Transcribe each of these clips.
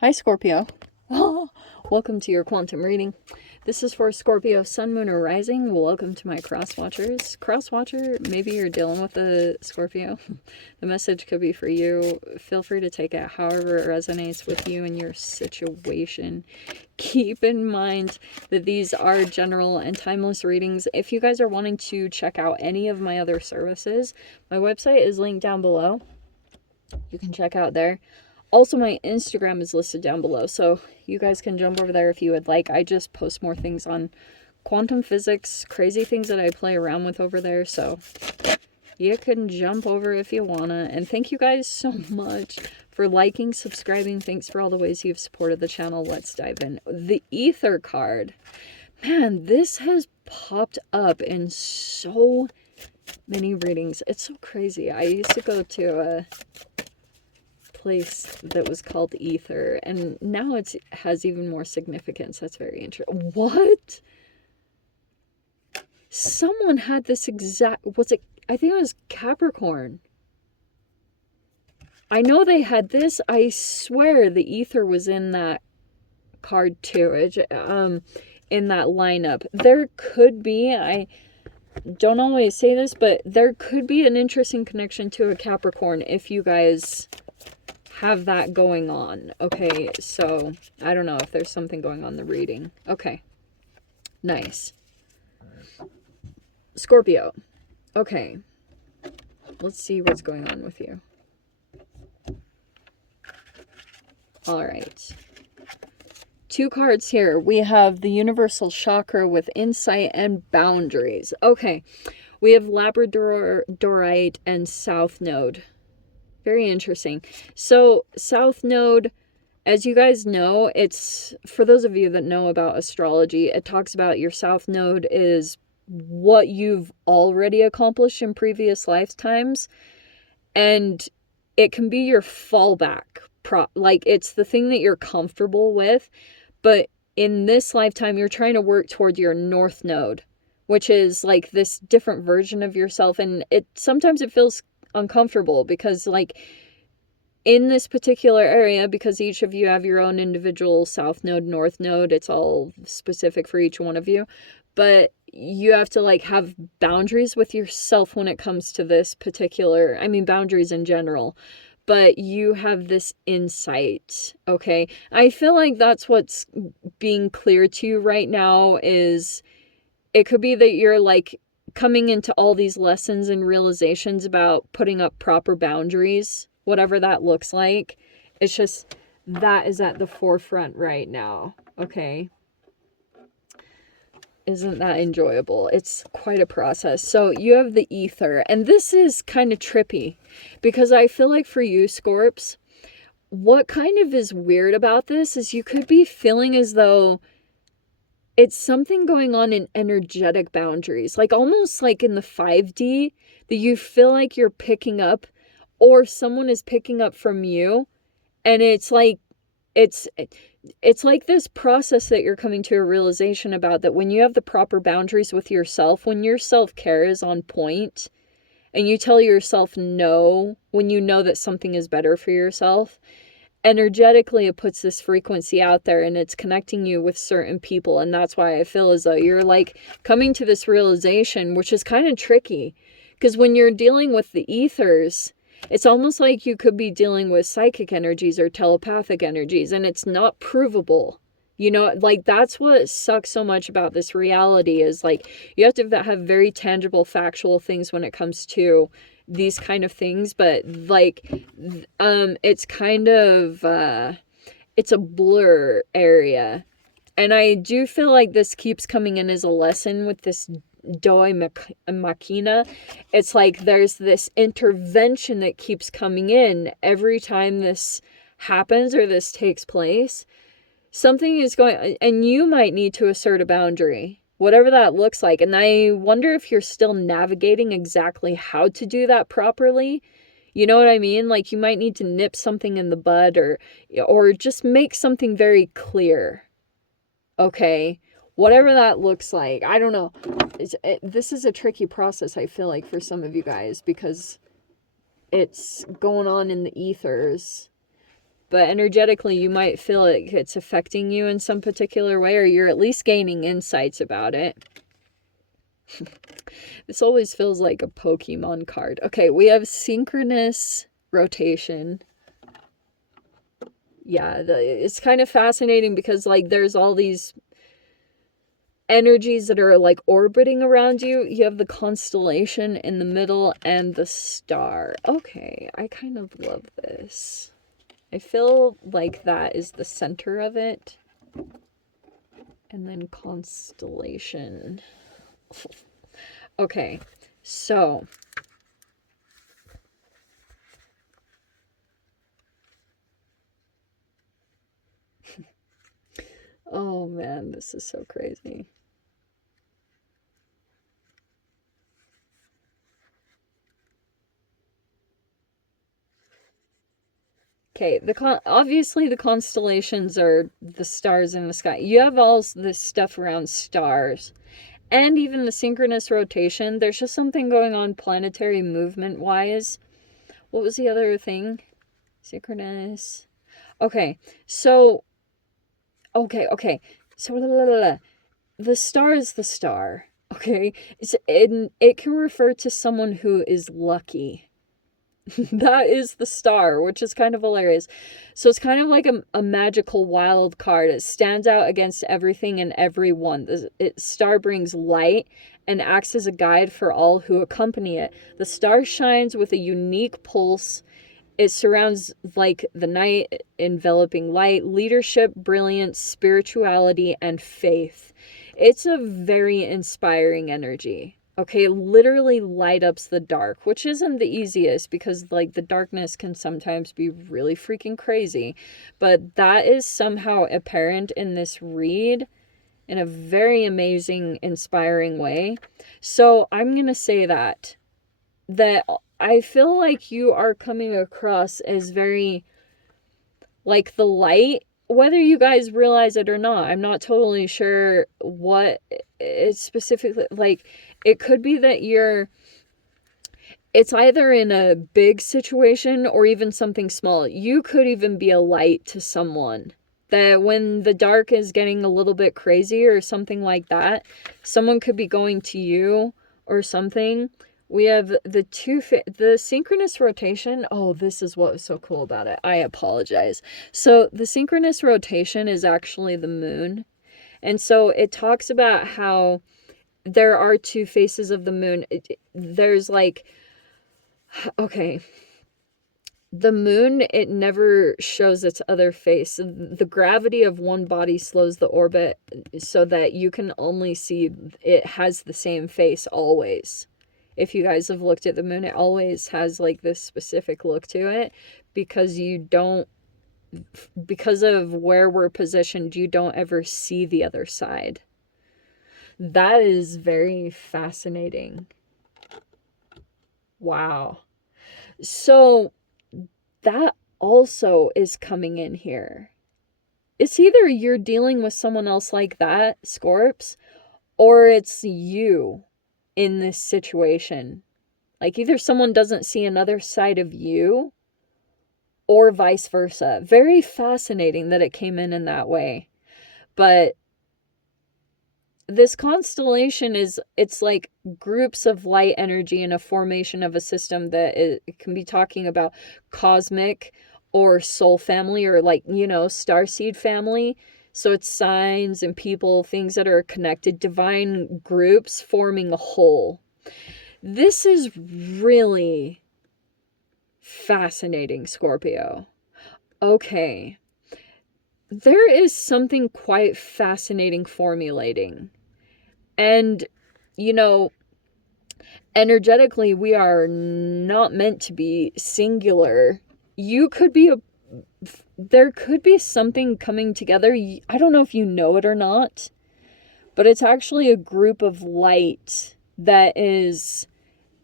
Hi, Scorpio. Welcome to your quantum reading. This is for Scorpio, Sun, Moon, or Rising. Welcome to my cross watchers. Cross watcher, maybe you're dealing with a Scorpio. The message could be for you. Feel free to take it however it resonates with you and your situation. Keep in mind that these are general and timeless readings. If you guys are wanting to check out any of my other services, my website is linked down below. You can check out there. Also, my Instagram is listed down below, so you guys can jump over there if you would like. I just post more things on quantum physics, crazy things that I play around with over there, so you can jump over if you wanna. And thank you guys so much for liking, subscribing. Thanks for all the ways you've supported the channel. Let's dive in. The Ether card. Man, this has popped up in so many readings. It's so crazy. I used to go to a place that was called Ether, and now it has even more significance. That's very interesting. What? Someone had this exact, was it, I think it was Capricorn. I know they had this. I swear the Ether was in that card too, in that lineup. There could be, I don't always say this, but there could be an interesting connection to a Capricorn if you guys have that going on. Okay, so I don't know if there's something going on in the reading. Okay, nice. Scorpio. Okay, let's see what's going on with you. All right, two cards here. We have the universal chakra with insight and boundaries. Okay, we have Labradorite and South Node. Very interesting. So South Node, as you guys know, it's, for those of you that know about astrology, it talks about your South Node is what you've already accomplished in previous lifetimes. And it can be your fallback. Like, it's the thing that you're comfortable with. But in this lifetime, you're trying to work toward your North Node, which is like this different version of yourself. And sometimes it feels uncomfortable because, like, in this particular area, because each of you have your own individual South Node, North Node, it's all specific for each one of you, but you have to, like, have boundaries with yourself when it comes to this particular, I mean, boundaries in general, but you have this insight. Okay, I feel like that's what's being clear to you right now. Is it could be that you're, like, coming into all these lessons and realizations about putting up proper boundaries, whatever that looks like. It's just that is at the forefront right now. Okay, isn't that enjoyable? It's quite a process. So you have the Ether, and this is kind of trippy because I feel like for you, Scorps, what kind of is weird about this is you could be feeling as though it's something going on in energetic boundaries, like almost like in the 5D, that you feel like you're picking up, or someone is picking up from you. And it's like, it's like this process that you're coming to a realization about, that when you have the proper boundaries with yourself, when your self-care is on point, and you tell yourself no, when you know that something is better for yourself, energetically it puts this frequency out there and it's connecting you with certain people. And that's why I feel as though you're, like, coming to this realization, which is kind of tricky because when you're dealing with the ethers, it's almost like you could be dealing with psychic energies or telepathic energies, and it's not provable. You know, like, that's what sucks so much about this reality, is, like, you have to have very tangible, factual things when it comes to these kind of things. But, like, it's kind of, it's a blur area. And I do feel like this keeps coming in as a lesson with this Doi Machina. It's like there's this intervention that keeps coming in every time this happens or this takes place. Something is going, and you might need to assert a boundary, whatever that looks like. And I wonder if you're still navigating exactly how to do that properly. You know what I mean? Like, you might need to nip something in the bud, or just make something very clear. Okay, whatever that looks like. I don't know. This is a tricky process, I feel like, for some of you guys, because it's going on in the ethers. but energetically you might feel like it's affecting you in some particular way, or you're at least gaining insights about it. This always feels like a Pokemon card. Okay, we have synchronous rotation. Yeah, it's kind of fascinating because like there's all these energies that are like orbiting around you. You have the constellation in the middle and the star. Okay, I kind of love this. I feel like that is the center of it. And then constellation. Okay, so oh man, this is so crazy. Okay, obviously the constellations are the stars in the sky. You have all this stuff around stars. And even the synchronous rotation. There's just something going on planetary movement wise. What was the other thing? Synchronous. Okay, so so the star is the star. Okay, it can refer to someone who is lucky. That is the star, which is kind of hilarious. So it's kind of like a magical wild card. It stands out against everything and everyone. The star brings light and acts as a guide for all who accompany it. The star shines with a unique pulse. It surrounds like the night, enveloping light, leadership, brilliance, spirituality, and faith. It's a very inspiring energy. Okay, literally light ups the dark, which isn't the easiest because like the darkness can sometimes be really freaking crazy. But that is somehow apparent in this read in a very amazing, inspiring way. So I'm going to say that I feel like you are coming across as very like the light, whether you guys realize it or not. I'm not totally sure what it's specifically like. It could be that it's either in a big situation or even something small. You could even be a light to someone. That when the dark is getting a little bit crazy or something like that, someone could be going to you or something. We have the synchronous rotation. Oh, this is what was so cool about it. I apologize. So the synchronous rotation is actually the moon. And so it talks about how there are two faces of the moon. There's like, okay, the moon, it never shows its other face. The gravity of one body slows the orbit so that you can only see it has the same face always. If you guys have looked at the moon, it always has like this specific look to it because because of where we're positioned, you don't ever see the other side. That is very fascinating. Wow. So that also is coming in here. It's either you're dealing with someone else like that, Scorps, or it's you in this situation. Like either someone doesn't see another side of you or vice versa. Very fascinating that it came in that way. But this constellation it's like groups of light energy in a formation of a system that it can be talking about cosmic or soul family or like, starseed family. So it's signs and people, things that are connected, divine groups forming a whole. This is really fascinating, Scorpio. Okay. There is something quite fascinating formulating. And, energetically, we are not meant to be singular. There could be something coming together. I don't know if you know it or not, but it's actually a group of light that is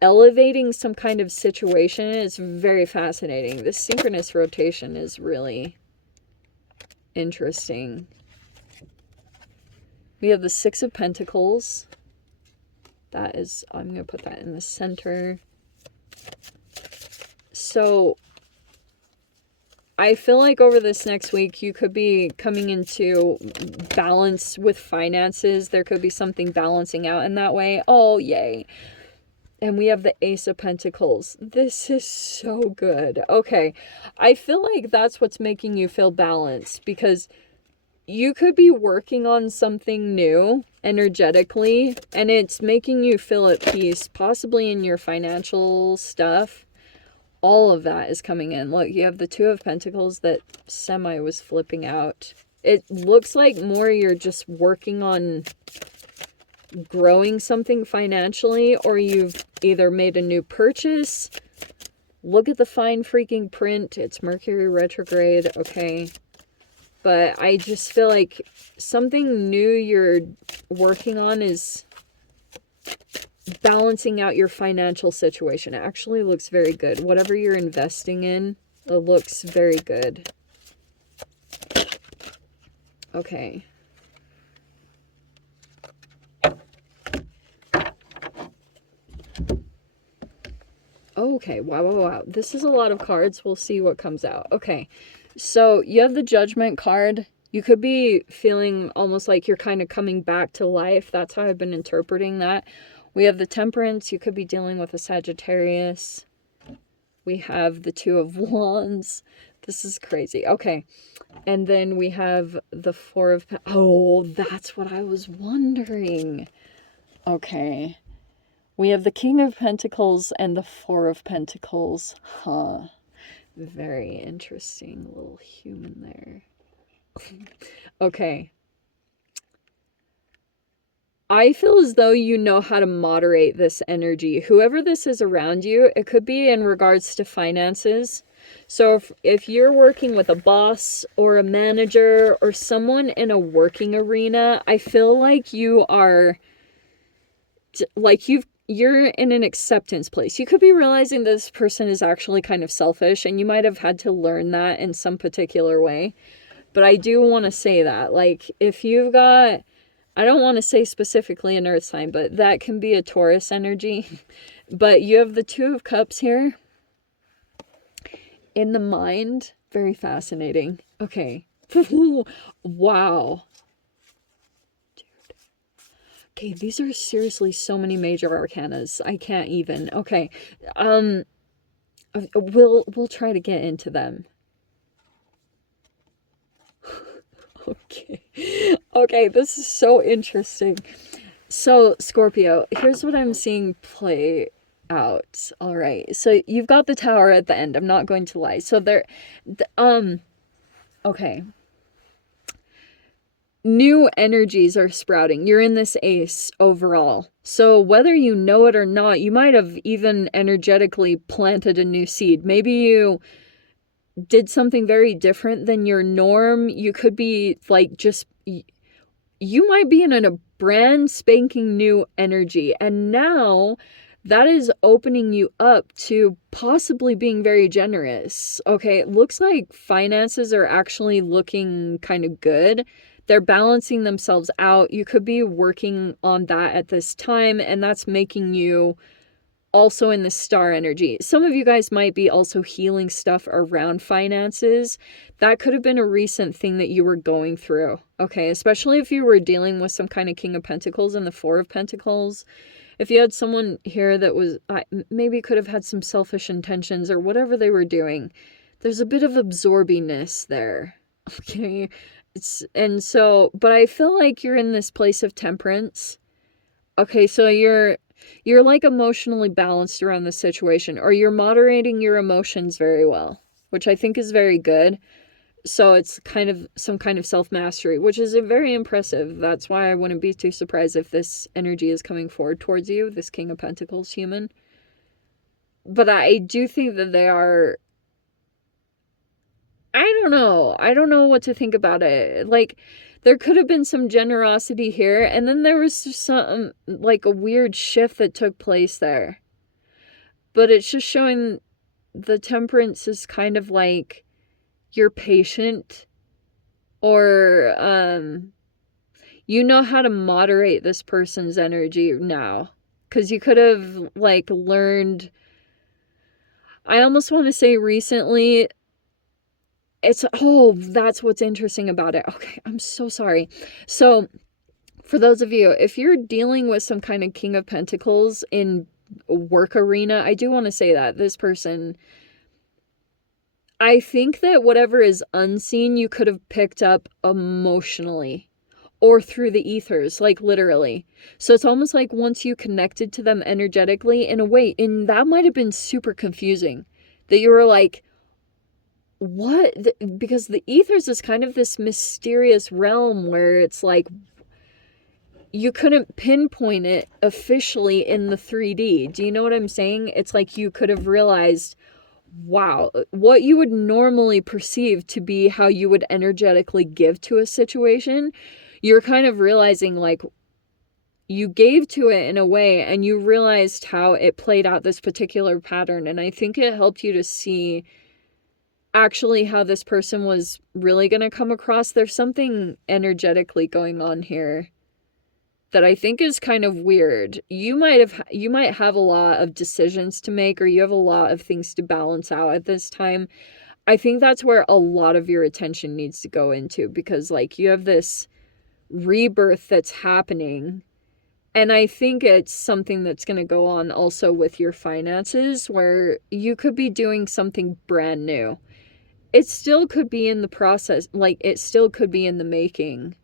elevating some kind of situation. It's very fascinating. This synchronous rotation is really interesting. We have the Six of Pentacles. That is, I'm going to put that in the center. So, I feel like over this next week, you could be coming into balance with finances. There could be something balancing out in that way. Oh, yay. And we have the Ace of Pentacles. This is so good. Okay. I feel like that's what's making you feel balanced, because you could be working on something new energetically, and it's making you feel at peace, possibly in your financial stuff. All of that is coming in. Look, you have the Two of Pentacles that semi was flipping out. It looks like more you're just working on growing something financially, or you've either made a new purchase. Look at the fine freaking print. It's Mercury retrograde. Okay. But I just feel like something new you're working on is balancing out your financial situation. It actually looks very good. Whatever you're investing in, it looks very good. Okay. Okay, wow. This is a lot of cards. We'll see what comes out. Okay, so you have the Judgment card. You could be feeling almost like you're kind of coming back to life. That's how I've been interpreting that. We have the Temperance. You could be dealing with a Sagittarius. We have the Two of Wands. This is crazy. Okay, and then we have the Four of... Oh, that's what I was wondering. Okay. We have the King of Pentacles and the Four of Pentacles. Huh. Very interesting little human there. Okay. I feel as though you know how to moderate this energy. Whoever this is around you, it could be in regards to finances. So if you're working with a boss or a manager or someone in a working arena, I feel like you are... like you're in an acceptance place. You could be realizing this person is actually kind of selfish, and you might have had to learn that in some particular way. But I do want to say that, like, if you've got, I don't want to say specifically an earth sign, but that can be a Taurus energy. But you have the Two of Cups here. In the mind, very fascinating. Okay. Wow. Okay, these are seriously so many major arcanas. I can't even. Okay. We'll try to get into them. Okay. Okay, this is so interesting. So, Scorpio, here's what I'm seeing play out. All right. So, you've got the Tower at the end. I'm not going to lie. So, okay. New energies are sprouting. You're in this Ace overall. So whether you know it or not, you might have even energetically planted a new seed. Maybe you did something very different than your norm. You could be like you might be in a brand spanking new energy. And now that is opening you up to possibly being very generous. Okay, it looks like finances are actually looking kind of good. They're balancing themselves out. You could be working on that at this time, and that's making you also in the star energy. Some of you guys might be also healing stuff around finances. That could have been a recent thing that you were going through, okay? Especially if you were dealing with some kind of King of Pentacles and the Four of Pentacles. If you had someone here that was maybe could have had some selfish intentions or whatever they were doing, there's a bit of absorbingness there, okay? But I feel like you're in this place of temperance. Okay, so you're like emotionally balanced around the situation, or you're moderating your emotions very well, which I think is very good. So it's kind of some kind of self-mastery, which is very impressive. That's why I wouldn't be too surprised if this energy is coming forward towards you, this King of Pentacles human. But I do think that they are... I don't know what to think about it. Like, there could have been some generosity here, and then there was some, like, a weird shift that took place there. But it's just showing the temperance is kind of like you're patient, or you know how to moderate this person's energy now. Because you could have, like, learned, I almost want to say recently, that's what's interesting about it. Okay, I'm so sorry. So for those of you, if you're dealing with some kind of King of Pentacles in work arena, I do want to say that this person, I think that whatever is unseen, you could have picked up emotionally or through the ethers, like literally. So it's almost like once you connected to them energetically in a way, and that might have been super confusing, that you were like, what? Because the ethers is kind of this mysterious realm where it's like, you couldn't pinpoint it officially in the 3D. Do you know what I'm saying? It's like you could have realized, wow, what you would normally perceive to be how you would energetically give to a situation, you're kind of realizing like you gave to it in a way and you realized how it played out this particular pattern. And I think it helped you to see actually how this person was really going to come across. There's something energetically going on here that I think is kind of weird. You might have a lot of decisions to make, or you have a lot of things to balance out at this time. I think that's where a lot of your attention needs to go into, because like you have this rebirth that's happening, and I think it's something that's going to go on also with your finances, where you could be doing something brand new. It still could be in the process, like it still could be in the making,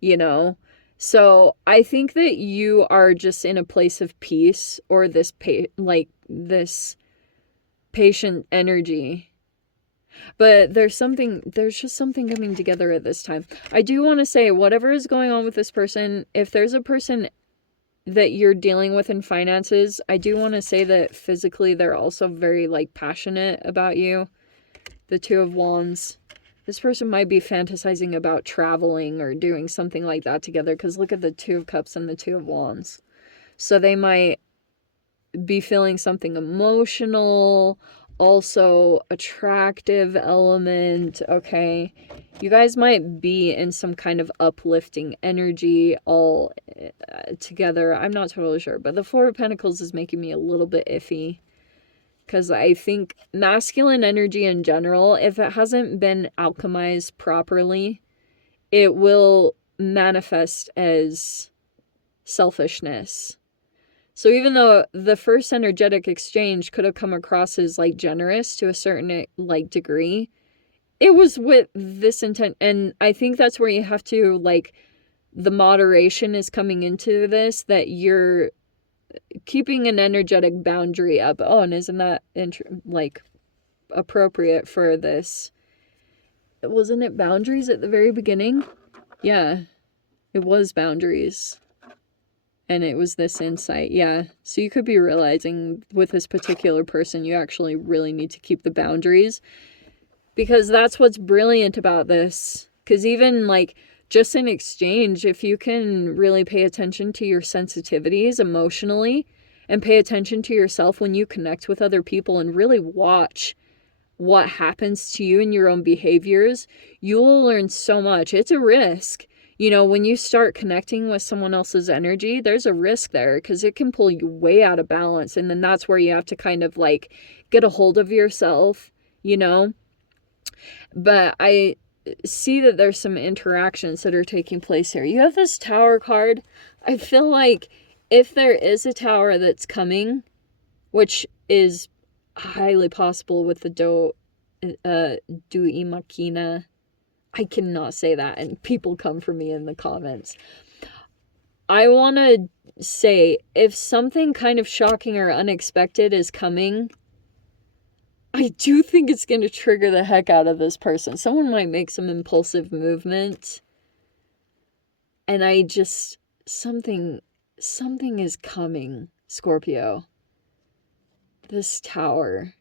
you know? So I think that you are just in a place of peace, or this this patient energy. But there's just something coming together at this time. I do want to say, whatever is going on with this person, if there's a person that you're dealing with in finances, I do want to say that physically they're also very like passionate about you. The Two of Wands. This person might be fantasizing about traveling or doing something like that together, because look at the Two of Cups and the Two of Wands. So they might be feeling something emotional, also attractive element, okay? You guys might be in some kind of uplifting energy all together. I'm not totally sure, but the Four of Pentacles is making me a little bit iffy. Because I think masculine energy in general, if it hasn't been alchemized properly, it will manifest as selfishness. So even though the first energetic exchange could have come across as like generous to a certain like degree, it was with this intent. And I think that's where you have to, like, the moderation is coming into this, that you're keeping an energetic boundary up. Oh, and isn't that like appropriate for this? Wasn't it boundaries at the very beginning? Yeah, it was boundaries. And it was this insight. Yeah, so you could be realizing with this particular person, you actually really need to keep the boundaries, because that's what's brilliant about this. Because even like just in exchange, if you can really pay attention to your sensitivities emotionally and pay attention to yourself when you connect with other people and really watch what happens to you in your own behaviors, you will learn so much. It's a risk. You know, when you start connecting with someone else's energy, there's a risk there, because it can pull you way out of balance. And then that's where you have to kind of like get a hold of yourself, you know? But I see that there's some interactions that are taking place here. You have this Tower card. I feel like if there is a tower that's coming, which is highly possible with the Do Machina. I cannot say that, and people come for me in the comments. I want to say, if something kind of shocking or unexpected is coming, I do think it's going to trigger the heck out of this person. Someone might make some impulsive movement. And I just, something is coming, Scorpio. This tower.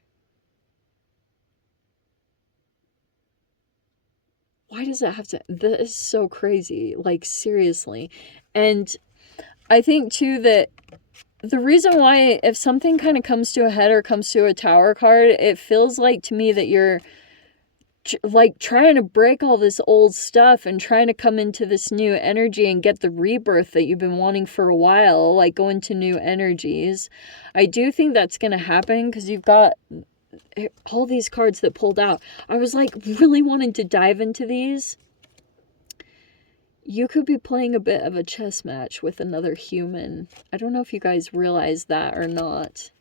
Why does it have to, this is so crazy, like seriously. And I think too that the reason why, if something kind of comes to a head or comes to a Tower card, it feels like to me that you're like trying to break all this old stuff and trying to come into this new energy and get the rebirth that you've been wanting for a while, like go into new energies. I do think that's going to happen, because you've got all these cards that pulled out. I was like really wanting to dive into these. You could be playing a bit of a chess match with another human. I don't know if you guys realize that or not.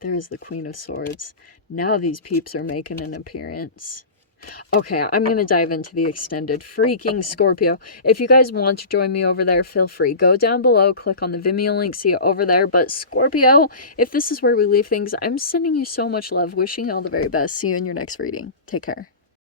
There's the Queen of Swords. Now these peeps are making an appearance. Okay, I'm going to dive into the extended freaking Scorpio. If you guys want to join me over there, feel free. Go down below, click on the Vimeo link, see it over there. But Scorpio, if this is where we leave things, I'm sending you so much love, wishing you all the very best. See you in your next reading. Take care.